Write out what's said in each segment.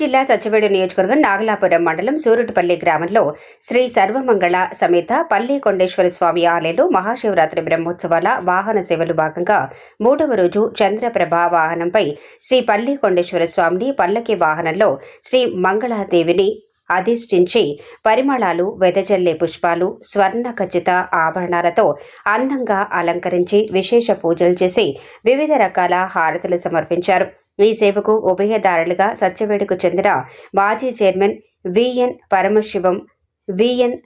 జిల్లా సచ్చివేడు నియోజకవర్గం నాగలాపురం మండలం సూరుటిపల్లి గ్రామంలో శ్రీ సర్వమంగళ సమేత పల్లి కొండేశ్వర స్వామి ఆలయంలో మహాశివరాత్రి బ్రహ్మోత్సవాల వాహన సేవలు భాగంగా మూడవ రోజు చంద్రప్రభ వాహనంపై శ్రీ పల్లి కొండేశ్వర స్వామిని పల్లకి వాహనంలో శ్రీ మంగళాదేవిని అధిష్ఠించి పరిమళాలు వెదజల్లే పుష్పాలు స్వర్ణ ఖచ్చిత ఆభరణాలతో అందంగా అలంకరించి విశేష పూజలు చేసి వివిధ రకాల హారతులు సమర్పించారు. ఈ సేవకు ఉభయదారులుగా సత్యవేడుకు చెందిన మాజీ chairman V N Paramasivam V N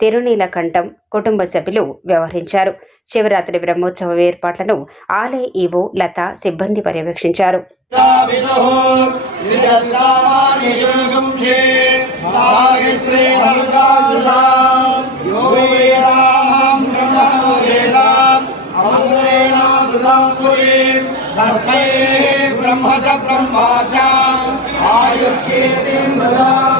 Thiruneelakantam కుటుంబ సభ్యులు వ్యవహరించారు. శివరాత్రి బ్రహ్మోత్సవ ఏర్పాట్లను ఆలయ ఈవో లత సిబ్బంది పర్యవేక్షించారు. తస్మై బ్రహ్మ స బ్రహ్మాశ ఆయుర్కీర్తిం దదామి